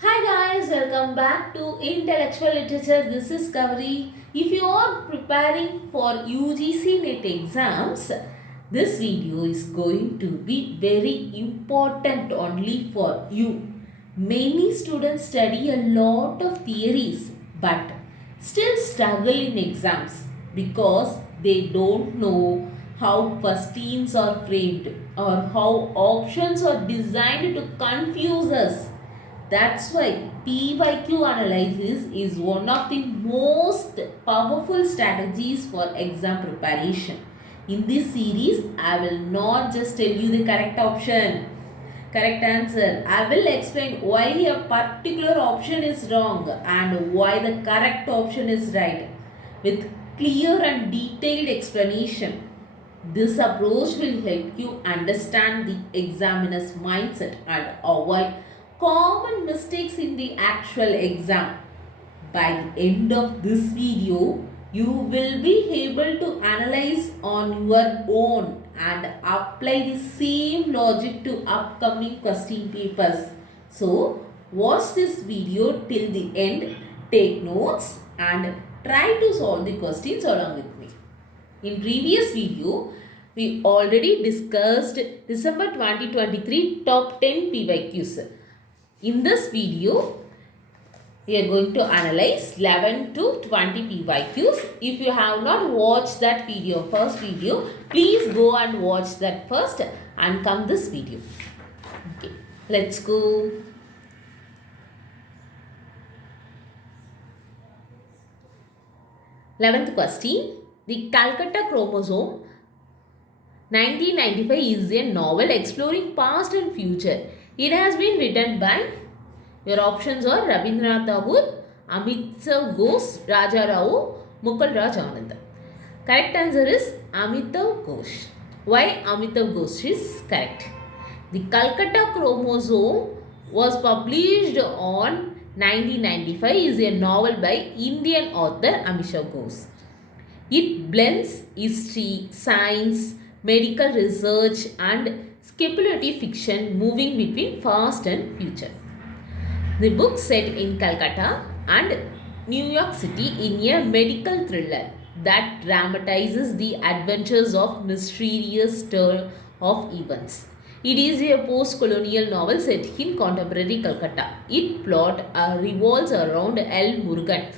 Hi guys, welcome back to Intellectual Literature. This is Kaveri. If you are preparing for UGC NET exams, this video is going to be very important only for you. Many students study a lot of theories but still struggle in exams because they don't know how questions are framed or how options are designed to confuse us. That's why PYQ analysis is one of the most powerful strategies for exam preparation. In this series, I will not just tell you the correct answer. I will explain why a particular option is wrong and why the correct option is right with clear and detailed explanation. This approach will help you understand the examiner's mindset and avoid common mistakes in the actual exam. By the end of this video, you will be able to analyze on your own and apply the same logic to upcoming question papers. So, watch this video till the end, take notes and try to solve the questions along with me. In previous video, we already discussed December 2023 top 10 PYQs. In this video, we are going to analyze 11 to 20 PYQs. If you have not watched that video, first video, please go and watch that first and come this video. Okay, let's go. 11th question. The Calcutta Chromosome 1995 is a novel exploring past and future. It has been written by, your options are Rabindranath Tagore, Amitav Ghosh, Raja Rao, Mukul Raj Anand. Correct answer is Amitav Ghosh. Why Amitav Ghosh is correct? The Calcutta Chromosome was published on 1995 is a novel by Indian author Amitav Ghosh. It blends history, science, medical research and speculative fiction moving between past and future. The book set in Calcutta and New York City in a medical thriller that dramatizes the adventures of mysterious turn of events. It is a post-colonial novel set in contemporary Calcutta. Its plot revolves around L. Murugan,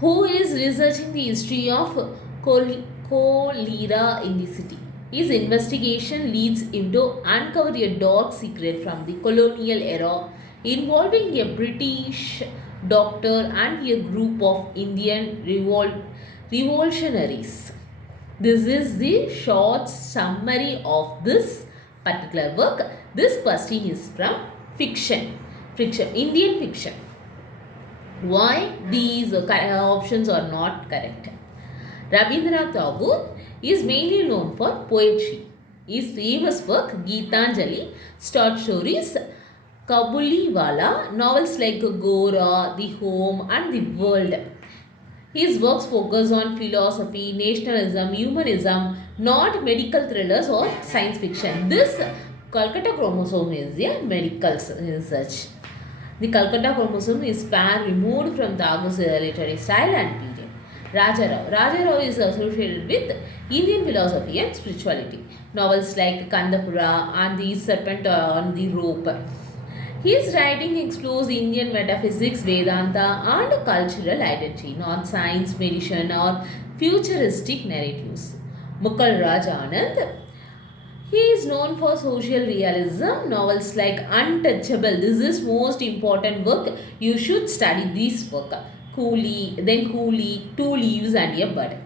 who is researching the history of cholera in the city. His investigation leads him to uncover a dark secret from the colonial era involving a British doctor and a group of Indian revolutionaries. This is the short summary of this particular work. This question is from fiction, Indian fiction. Why these options are not correct? Rabindranath Tagore is mainly known for poetry. His famous work Geetanjali, short stories, Kabuliwala, novels like Gora, The Home and The World. His works focus on philosophy, nationalism, humanism, not medical thrillers or science fiction. This Calcutta Chromosome is a medical research. The Calcutta Chromosome is far removed from Tagore's literary style and period. Raja Rao is associated with Indian philosophy and spirituality. Novels like Kandapura and The Serpent on the Rope. His writing explores Indian metaphysics, Vedanta and cultural identity, not science, medicine or futuristic narratives. Mukul Raj Anand, he is known for social realism, novels like Untouchable. This is most important work. You should study this work. Coolie, Two Leaves and a Bud.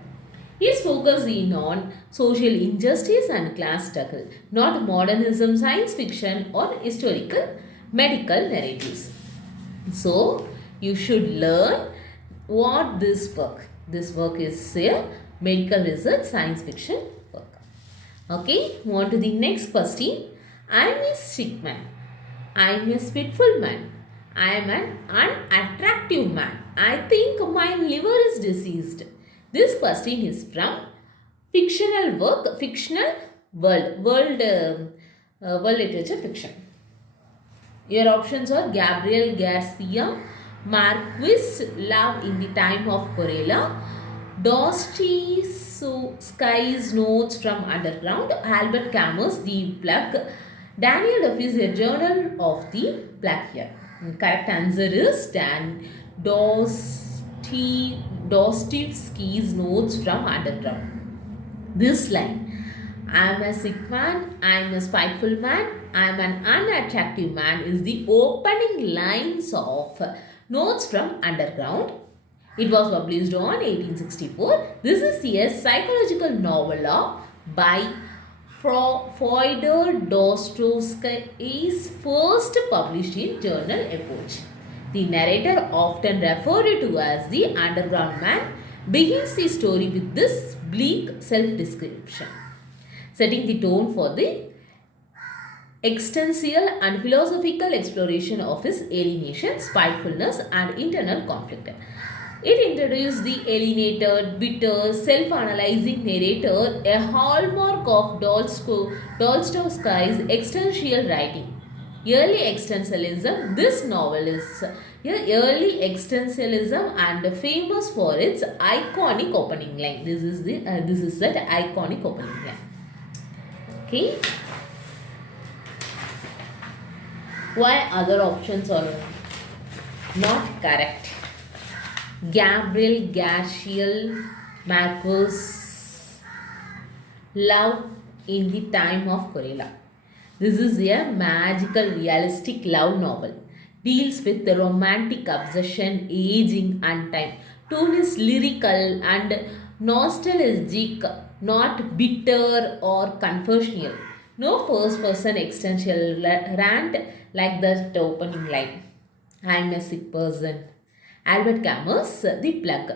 His focus is on social injustice and class struggle, not modernism, science fiction or historical medical narratives. So, you should learn what this work. This work is a medical research science fiction work. Okay, move on to the next question. I am a sick man. I am a spiteful man. I am an unattractive man. I think my liver is diseased. This question is from fictional work, fictional world literature fiction. Your options are Gabriel Garcia Marquez, Love in the Time of Corella, Dostoevsky's Notes from Underground, Albert Camus' The Plug, Daniel Duffy's A Journal of the Black Year. Correct answer is Dostoevsky's Notes from Underground. This line, I am a sick man, I am a spiteful man, I am an unattractive man, is the opening lines of Notes from Underground. It was published on 1864. This is a psychological novella by Fyodor Dostoevsky, is first published in journal Epoch. The narrator, often referred to as the underground man, begins the story with this bleak self-description, setting the tone for the existential and philosophical exploration of his alienation, spitefulness, and internal conflict. It introduced the alienated, bitter, self-analyzing narrator, a hallmark of Dostoevsky's existential writing. Early existentialism, this novel is early existentialism and famous for its iconic opening line. This is that iconic opening line. Okay. Why other options are not correct? Gabriel Garcia Marquez, Love in the Time of Corella. This is a magical realistic love novel. Deals with the romantic obsession, aging and time. Tone is lyrical and nostalgic, not bitter or confessional. No first person existential rant like the opening line. I am a sick person. Albert Camus, The Plug.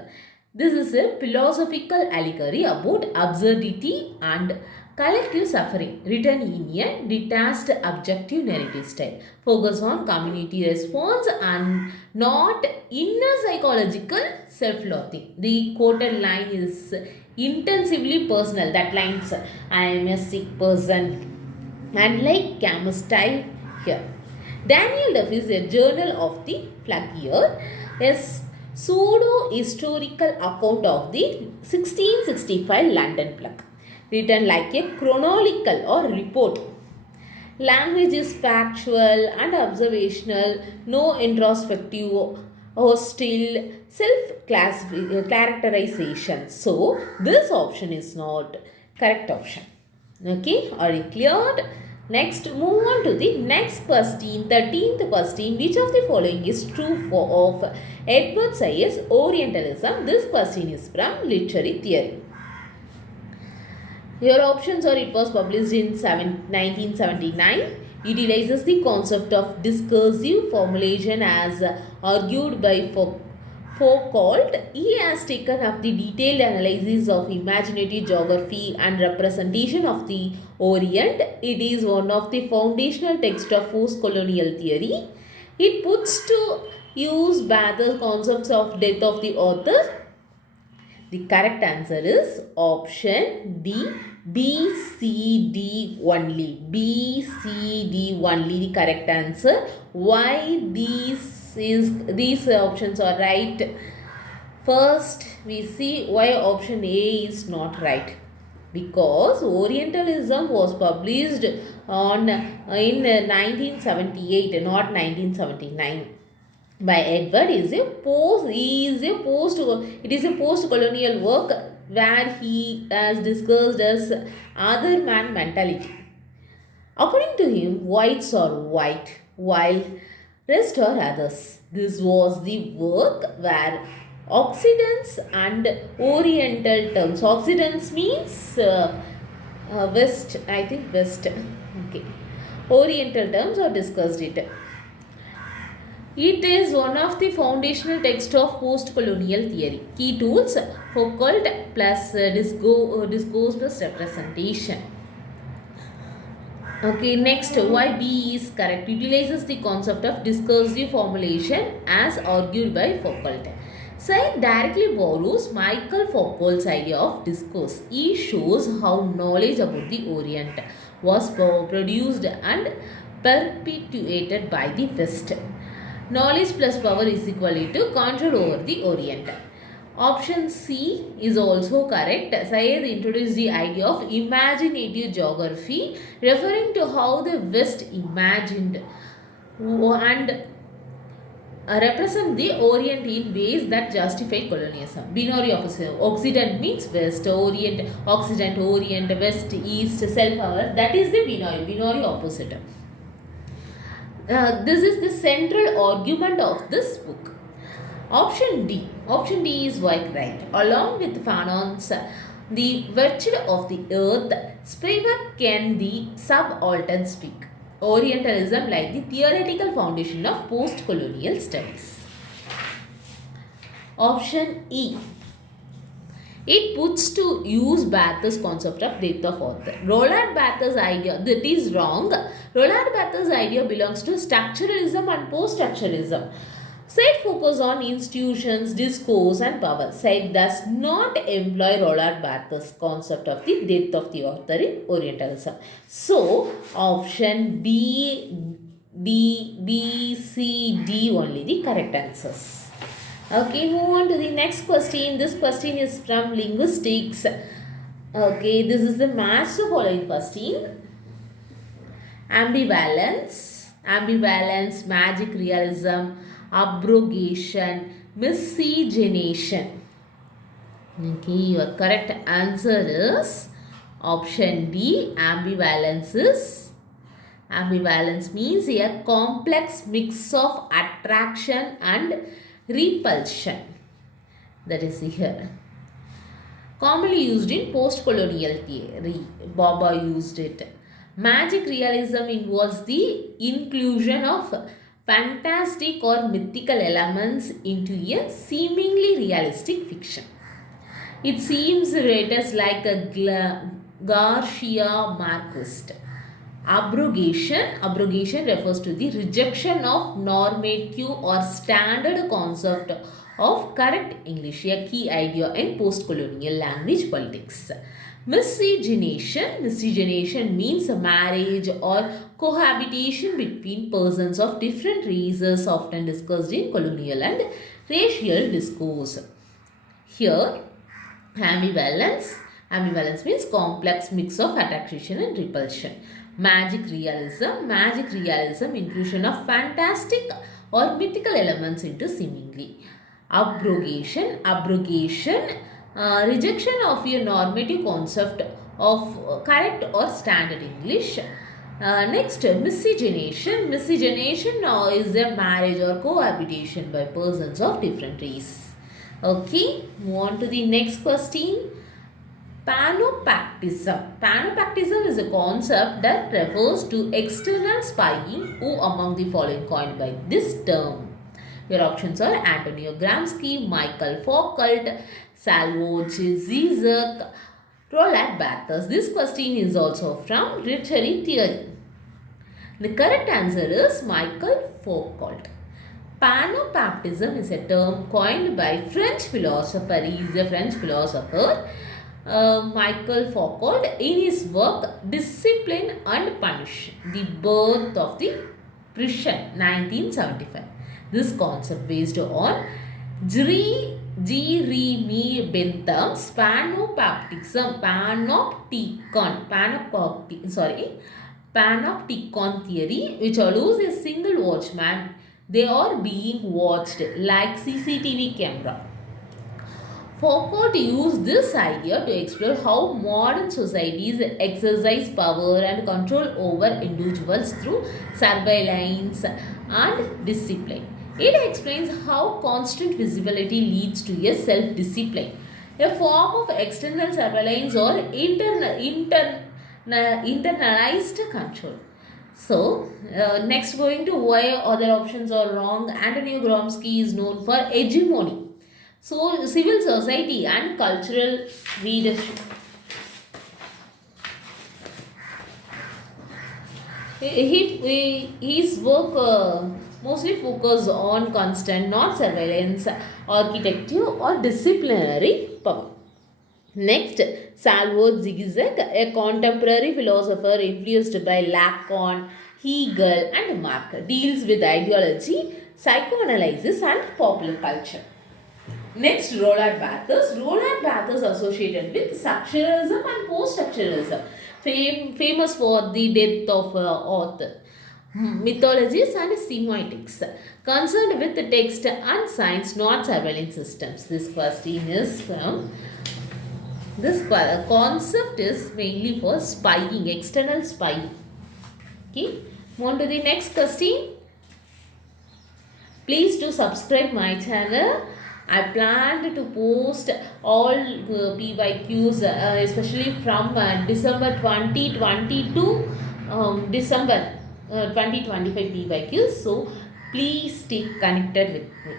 This is a philosophical allegory about absurdity and collective suffering, written in a detached objective narrative style. Focus on community response and not inner psychological self-loathing. The quoted line is intensively personal. That line's I am a sick person. And like Camus style here. Daniel Duffy's A Journal of the Plague Year is pseudo-historical account of the 1665 London plague, written like a chronological or report. Language is factual and observational, no introspective, hostile, self-characterization. So, this option is not correct option. Okay, are you cleared? Next, move on to the next question, 13th question. Which of the following is true of Edward Sayers' Orientalism? This question is from Literary Theory. Your options are: it was published in 1979. Utilizes the concept of discursive formulation as argued by Foucault. He has taken up the detailed analysis of imaginative geography and representation of the Orient. It is one of the foundational texts of post-colonial theory. It puts to use Bather's concepts of death of the author. The correct answer is option D, B, C, D only. B, C, D only the correct answer. Why these options are right? First, we see why option A is not right. Because Orientalism was published in 1978, not 1979. By Edward. It is a post-colonial work where he has discussed as other man mentality. According to him, whites are white while rest are others. This was the work where Occidents and Oriental terms. Occidents means West, I think West. Okay. Oriental terms are discussed it. It is one of the foundational texts of post-colonial theory. Key tools: Foucault plus discourse plus representation. Okay, next, why B is correct. Utilizes the concept of discursive formulation as argued by Foucault. Said directly borrows Michael Foucault's idea of discourse. He shows how knowledge about the Orient was produced and perpetuated by the West. Knowledge plus power is equal to control over the Orient. Option C is also correct. Syed introduced the idea of imaginative geography, referring to how the West imagined and represent the Orient in ways that justify colonialism. Binary opposite. Occident means West, Orient, Occident, Orient, West, East, self-power. That is the binary opposite. This is the central argument of this book. Option D. Option D is right. Along with Fanon's The Virtue of the Earth, Spivak can the subaltern speak. Orientalism like the theoretical foundation of post-colonial studies. Option E. It puts to use Barthes' concept of depth of author. Roland Barthes' idea, that is wrong. Roland Barthes' idea belongs to structuralism and post-structuralism. Said focus on institutions, discourse and power. Said does not employ Roland Barthes' concept of the depth of the author in Orientalism. So, option B, D, B, C, D only the correct answers. Okay, move on to the next question. This question is from linguistics. Okay, this is the match the following question. Ambivalence, magic realism, abrogation, miscegenation. Okay, your correct answer is option D. Ambivalence means a complex mix of attraction and repulsion. That is here. Commonly used in post-colonial theory. Baba used it. Magic realism involves the inclusion of fantastic or mythical elements into a seemingly realistic fiction. It seems writers like Garcia Marquez. Abrogation refers to the rejection of normative or standard concept of correct English, a key idea in post-colonial language politics. Miscegenation means a marriage or cohabitation between persons of different races, often discussed in colonial and racial discourse. Here, ambivalence means complex mix of attraction and repulsion. Magic realism inclusion of fantastic or mythical elements into seemingly. Abrogation, rejection of a normative concept of correct or standard English. Next, miscegenation is a marriage or cohabitation by persons of different race. Okay, move on to the next question. Panopactism is a concept that refers to external spying. Who among the following coined by this term? Your options are Antonio Gramsci, Michael Foucault, Salvador Zizek, Roland Barthes. This question is also from literary theory. The correct answer is Michael Foucault. Panopactism is a term coined by French philosopher. He is a French philosopher. Michael Foucault in his work Discipline and Punish, The Birth of the Prison, 1975. This concept based on Jeremy Bentham's panopticon theory, which allows a single watchman, they are being watched like CCTV camera. Foucault used this idea to explore how modern societies exercise power and control over individuals through surveillance and discipline. It explains how constant visibility leads to a self-discipline, a form of external surveillance or internalized control. So, next going to why other options are wrong. Antonio Gramsci is known for hegemony. So, civil society and cultural leadership. His work mostly focuses on constant, not surveillance, architecture or disciplinary power. Next, Salvador Zizek, a contemporary philosopher influenced by Lacan. Hegel and Marx deals with ideology, psychoanalysis and popular culture. Next, Roland Barthes. Roland Barthes associated with structuralism and post-structuralism, famous for the death of author. Mythologies and semiotics, concerned with the text and science, not surveillance systems. This question is from, this concept is mainly for spying, external spying. Okay, move on to the next question. Please do subscribe my channel. I planned to post all PYQs, especially from December 2020 to December 2025 PYQs. So please stay connected with me.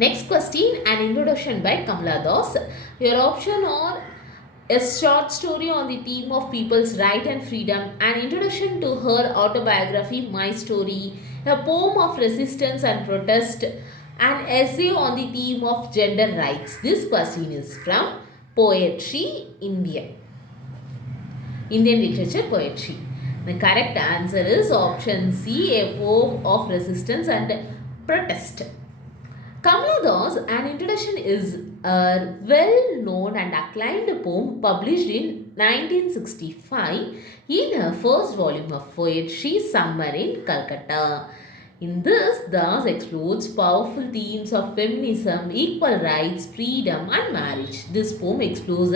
Next question, an introduction by Kamala Das. Your option are a short story on the theme of people's right and freedom, an introduction to her autobiography, My Story, a poem of resistance and protest, an essay on the theme of gender rights. This question is from Poetry, Indian literature poetry. The correct answer is option C, a poem of resistance and protest. Kamala Das, an introduction, is a well-known and acclaimed poem published in 1965 in her first volume of poetry, Summer in Calcutta. In this, Das explores powerful themes of feminism, equal rights, freedom and marriage. This poem explores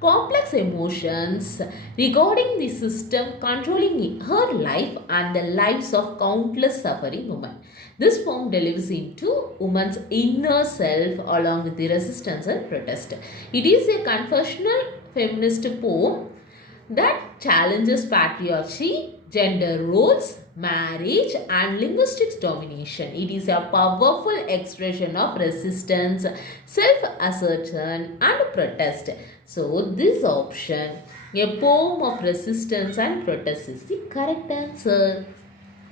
complex emotions regarding the system controlling her life and the lives of countless suffering women. This poem delves into woman's inner self along with the resistance and protest. It is a confessional feminist poem that challenges patriarchy, gender roles, marriage and linguistic domination. It is a powerful expression of resistance, self-assertion and protest. So this option, a poem of resistance and protest, is the correct answer.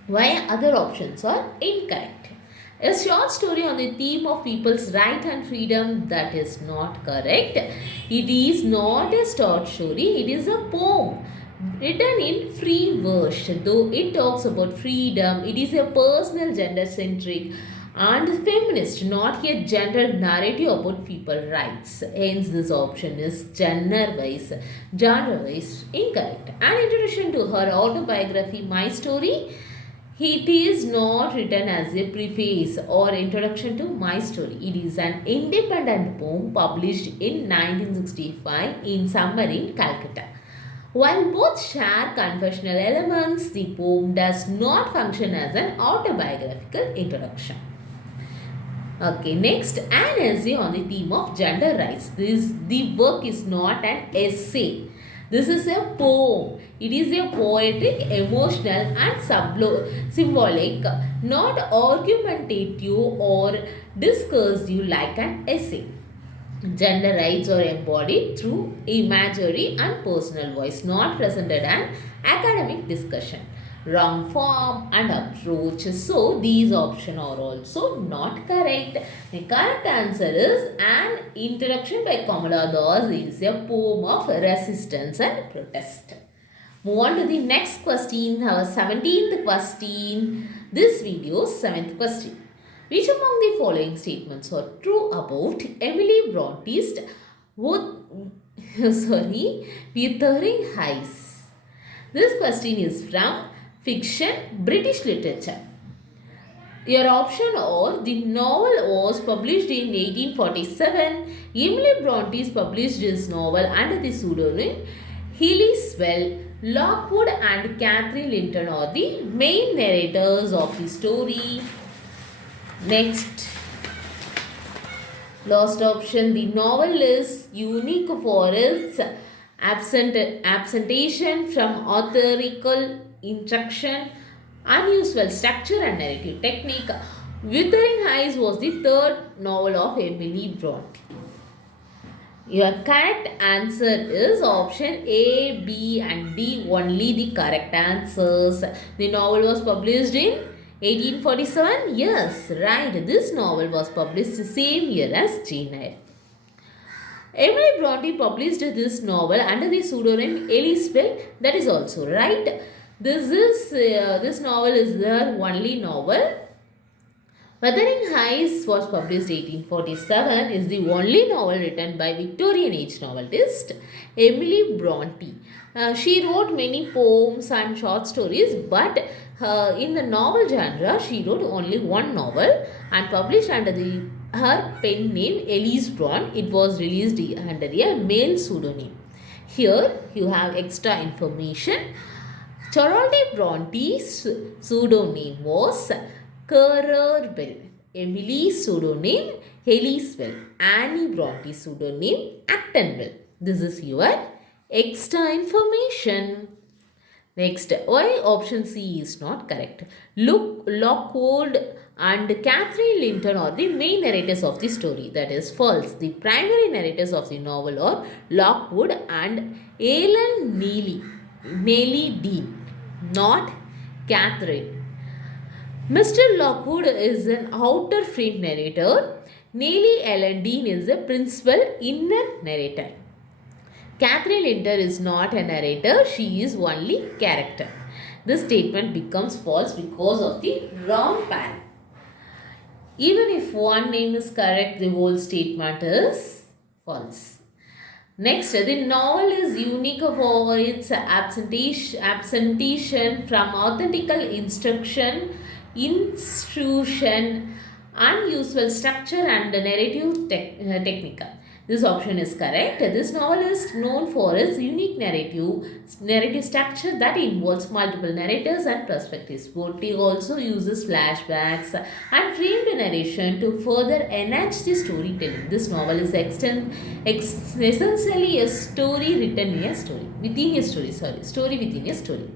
Why other options are incorrect? A short story on the theme of people's right and freedom, that is not correct. It is not a short story, it is a poem written in free verse. Though it talks about freedom, it is a personal, gender-centric and feminist, not a general narrative about people's rights. Hence, this option is genre-wise incorrect. An introduction to her autobiography, My Story. It is not written as a preface or introduction to My Story. It is an independent poem published in 1965 in Summer in Calcutta. While both share confessional elements, the poem does not function as an autobiographical introduction. Okay, next, an essay on the theme of gender rights. The work is not an essay. This is a poem. It is a poetic, emotional and symbolic, not argumentative or discursive like an essay. Gender rights are embodied through imagery and personal voice, not presented an academic discussion. Wrong form and approach. So these options are also not correct. The correct answer is an introduction by Kamala Das is a poem of resistance and protest. Move on to the next question, our 17th question. This video's 7th question. Which among the following statements are true about Emily Bronte's Wuthering Heights? This question is from Fiction, British Literature. Your option are: the novel was published in 1847. Emily Bronte published this novel under the pseudonym Hilly Swell. Lockwood and Catherine Linton are the main narrators of the story. Next, last option, the novel is unique for its absentation from authorical instruction, unusual structure and narrative technique. Wuthering Heights was the third novel of Emily Bronte. Your correct answer is option A, B and D, only the correct answers. The novel was published in 1847? Yes, right. This novel was published the same year as Jane Eyre. Emily Bronte published this novel under the pseudonym Ellie Spell. That is also right. This novel is their only novel. Wuthering Heights was published 1847 is the only novel written by Victorian age novelist Emily Bronte. She wrote many poems and short stories, but in the novel genre, she wrote only one novel and published under her pen name Elise Braun. It was released under a male pseudonym. Here you have extra information. Charlotte Bronte's pseudonym was Currer Bell. Emily's pseudonym Elise Bell. Annie Bronte's pseudonym Acton Bell. This is your extra information. Next, why option C is not correct? Lockwood and Catherine Linton are the main narrators of the story. That is false. The primary narrators of the novel are Lockwood and Ellen Neely Dean, not Catherine. Mr. Lockwood is an outer frame narrator. Nellie Ellen Dean is the principal inner narrator. Catherine Linton is not a narrator, she is only character. This statement becomes false because of the wrong parent. Even if one name is correct, the whole statement is false. Next, the novel is unique for its absentation from authentical institution, unusual structure and narrative technique. This option is correct. This novel is known for its unique narrative structure that involves multiple narrators and perspectives. Bronte also uses flashbacks and framed narration to further enhance the storytelling. This novel is essentially a story written in a story. Story within a story.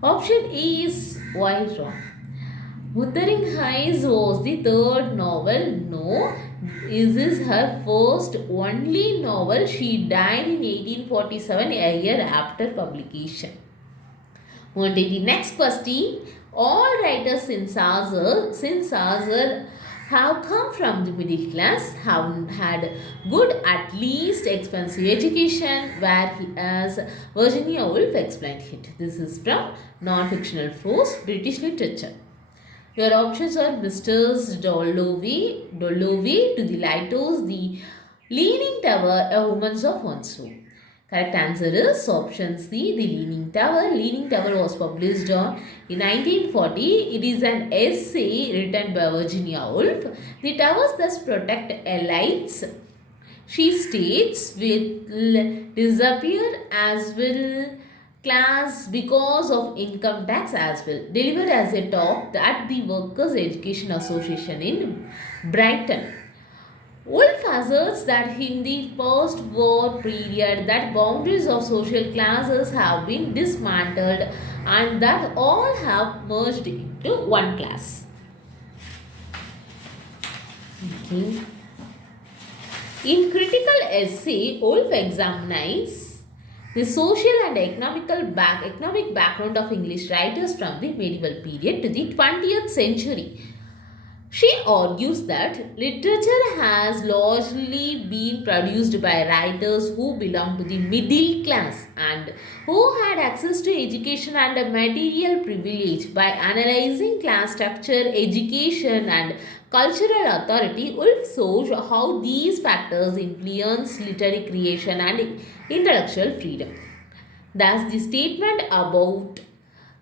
Option A is why wrong. Wuthering Heights was the third novel. No, this is her first only novel. She died in 1847, a year after publication. On to the next question. All writers since Arthur have come from the middle class, have had good, at least expensive education, whereas Virginia Woolf explained it. This is from non-fictional prose, British literature. Your options are Mr. Dalloway, To the Lighthouse, The Leaning Tower, A Woman's of Onslow. Correct answer is option C, The Leaning Tower. Leaning Tower was published in 1940. It is an essay written by Virginia Woolf. The towers thus protect elites. She states will disappear as will class because of income tax as well. Delivered as a talk at the Workers' Education Association in Brighton. Woolf asserts that in the post-war period that boundaries of social classes have been dismantled and that all have merged into one class. Okay. In critical essay, Woolf examines the social and economic background of English writers from the medieval period to the 20th century. She argues that literature has largely been produced by writers who belong to the middle class and who had access to education and material privilege. By analyzing class structure, education and cultural authority, Woolf shows how these factors influence literary creation and intellectual freedom. Thus, the statement about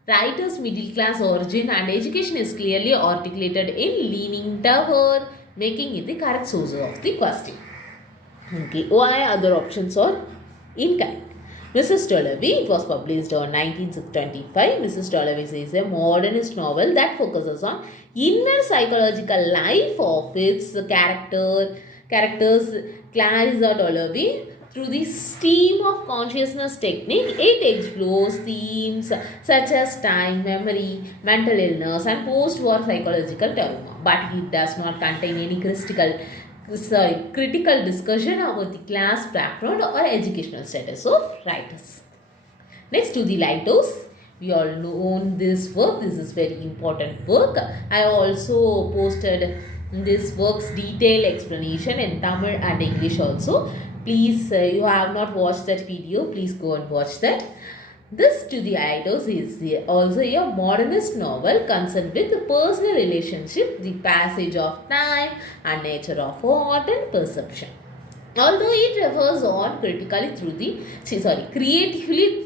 writer's middle class origin and education is clearly articulated in Leaning Tower, making it the correct source of the question. Okay, why other options are incorrect? Mrs. Dalloway, it was published on 1925. Mrs. Dalloway is a modernist novel that focuses on inner psychological life of its characters. Clarissa Dalloway. Through the stream of consciousness technique, it explores themes such as time, memory, mental illness and post-war psychological trauma. But it does not contain any critical discussion about the class background or educational status of writers. Next, To the Lighthouse. We all know this work. This is very important work. I also posted this work's detailed explanation in Tamil and English also. Please, you have not watched that video, please go and watch that. This To the Idols is also a modernist novel concerned with the personal relationship, the passage of time, and nature of art and perception. Although it refers on creatively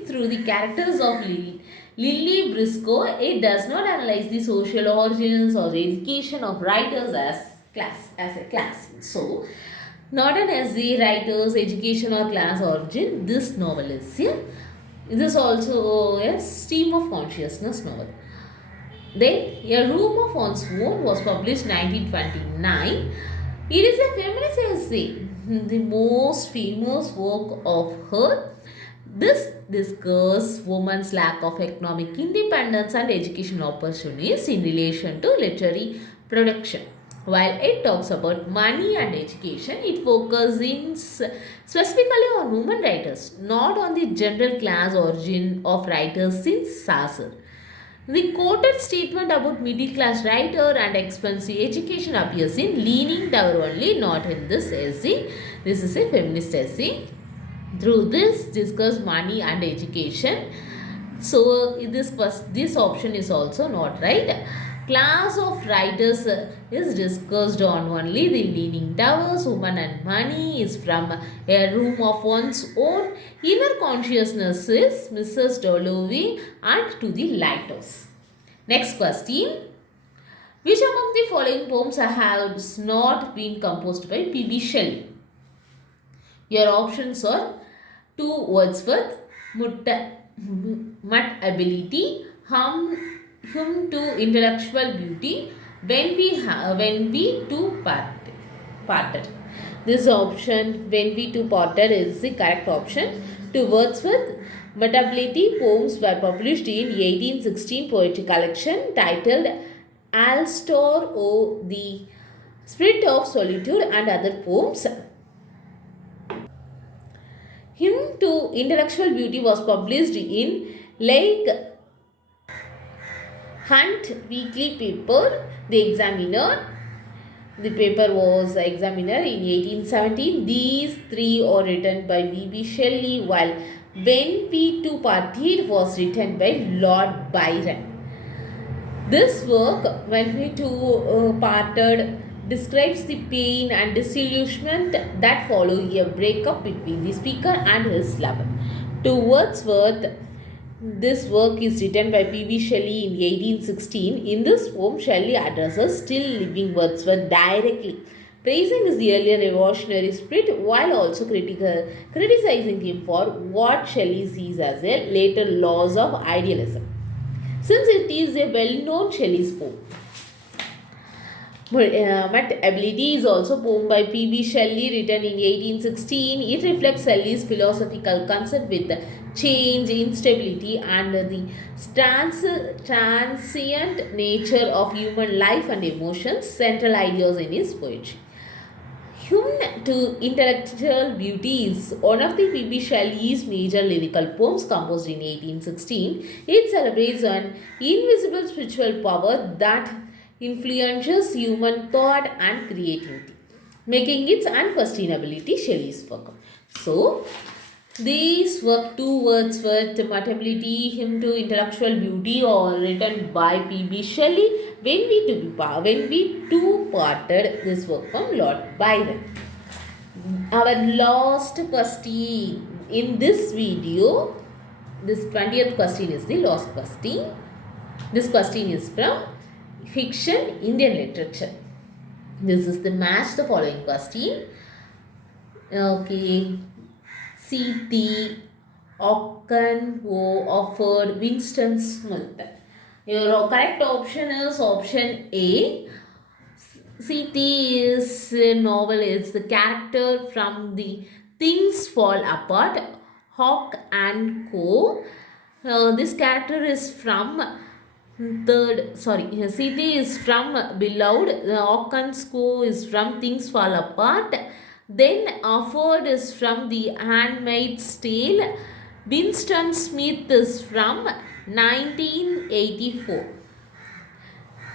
through the characters of Lily Briscoe, it does not analyze the social origins or education of writers as a class. So, not an essay, writers, education or class origin. This novel is this also a stream of consciousness novel. Then, A Room of One's Own was published 1929. It is a feminist essay, the most famous work of her. This discusses women's lack of economic independence and education opportunities in relation to literary production. While it talks about money and education, it focuses specifically on women writers, not on the general class origin of writers since Sasser. The quoted statement about middle class writer and expensive education appears in Leaning Tower only, not in this essay. This is a feminist essay. Through this, discuss money and education. So this option is also not right. Class of writers is discussed on only the Leaning Towers. Woman and Money is from A Room of One's Own. Inner Consciousness is Mrs. Dalloway and To the Lighthouse. Next question. Which among the following poems has not been composed by P.B. Shelley? Your options are To Wordsworth, Mut Ability, Hymn to Intellectual Beauty, When We Two Parted. This option, When We Two Parted, is the correct option. To Wordsworth, Mutability, poems were published in 1816 poetry collection titled Alstor O the Spirit of Solitude and Other Poems. Hymn to Intellectual Beauty was published in Lake Hunt weekly paper, The Examiner. The paper was Examiner in 1817. These three are written by B.B. Shelley, while When We Two Parted was written by Lord Byron. This work, When We Two Parted, describes the pain and disillusionment that follow a breakup between the speaker and his lover. To Wordsworth, this work is written by P.B. Shelley in 1816. In this poem, Shelley addresses still living Wordsworth directly, praising his earlier revolutionary spirit while also criticizing him for what Shelley sees as a later loss of idealism. Since it is a well-known Shelley's poem, Mut Ability is also a poem by P.B. Shelley written in 1816. It reflects Shelley's philosophical concept with change, instability and the transient nature of human life and emotions, central ideas in his poetry. Hymn to Intellectual Beauty is one of the P.B. Shelley's major lyrical poems composed in 1816. It celebrates an invisible spiritual power that influences human thought and creativity, making its unquestionability Shelley's work. So, these work, To Wordsworth, Mutability, Hymn to Intellectual Beauty, are written by P.B. Shelley. When We Two Parted, this work from Lord Byron. Our last question in this video, this 20th question is the last question. This question is from Fiction, Indian Literature. This is the match the following question. Okay. C.T. Ockenwo offered Winston Smith. Your correct option is option A. C.T. is a novel, is the character from the Things Fall Apart, Hawk and Co. This character is from C.T. is from Beloved, Hawk and Co. is from Things Fall Apart. Then Afford is from The Handmaid's Tale. Winston Smith is from 1984.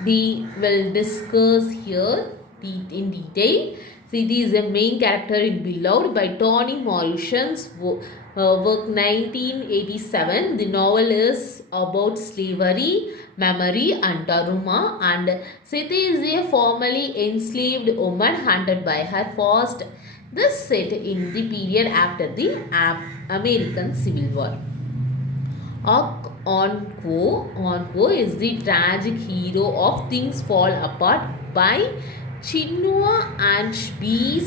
We will discuss here in detail. Siti is a main character in Beloved by Toni Morrison's work 1987. The novel is about slavery, memory, and Taruma. And Siti is a formerly enslaved woman hunted by her past. This set in the period after the American Civil War. Onko is the tragic hero of Things Fall Apart by Chinua Achebe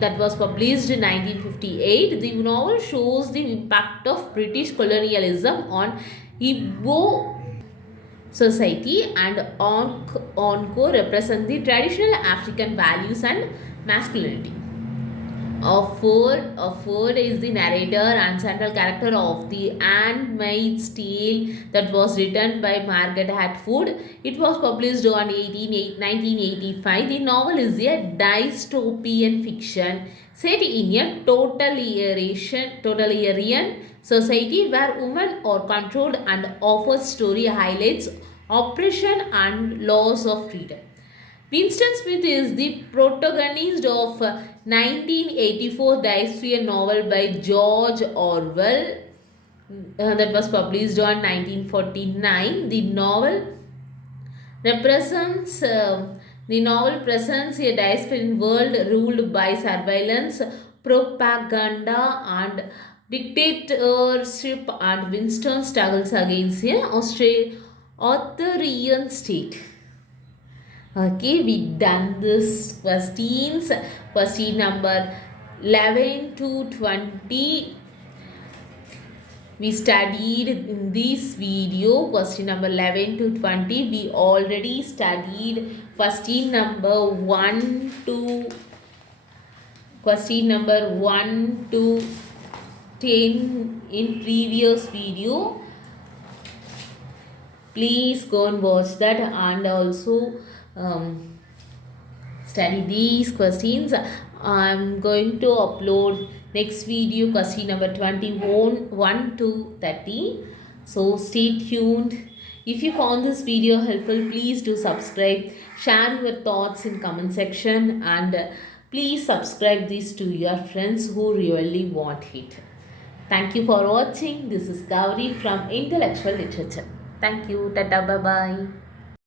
that was published in 1958. The novel shows the impact of British colonialism on Igbo society, and Onko represent the traditional African values and masculinity. Ford is the narrator and central character of The Handmaid's Tale that was written by Margaret Atwood. It was published on 1985. The novel is a dystopian fiction set in a totalitarian society where women are controlled, and offers story highlights oppression and loss of freedom. Winston Smith is the protagonist of 1984 dystopian novel by George Orwell that was published on 1949. The novel presents a dystopian world ruled by surveillance, propaganda, and dictatorship, and Winston struggles against an authoritarian state. Okay, we done this questions. Question number 11 to 20. We studied in this video question number 11 to 20. We already studied question number 1 to 10 in previous video. Please go and watch that, and also study these questions. I'm going to upload next video question number 21 to 30. So stay tuned. If you found this video helpful, please do subscribe, share your thoughts in comment section, and please subscribe this to your friends who really want it. Thank you for watching. This is Gauri from Intellectual Literature. Thank you. Tata. Bye bye.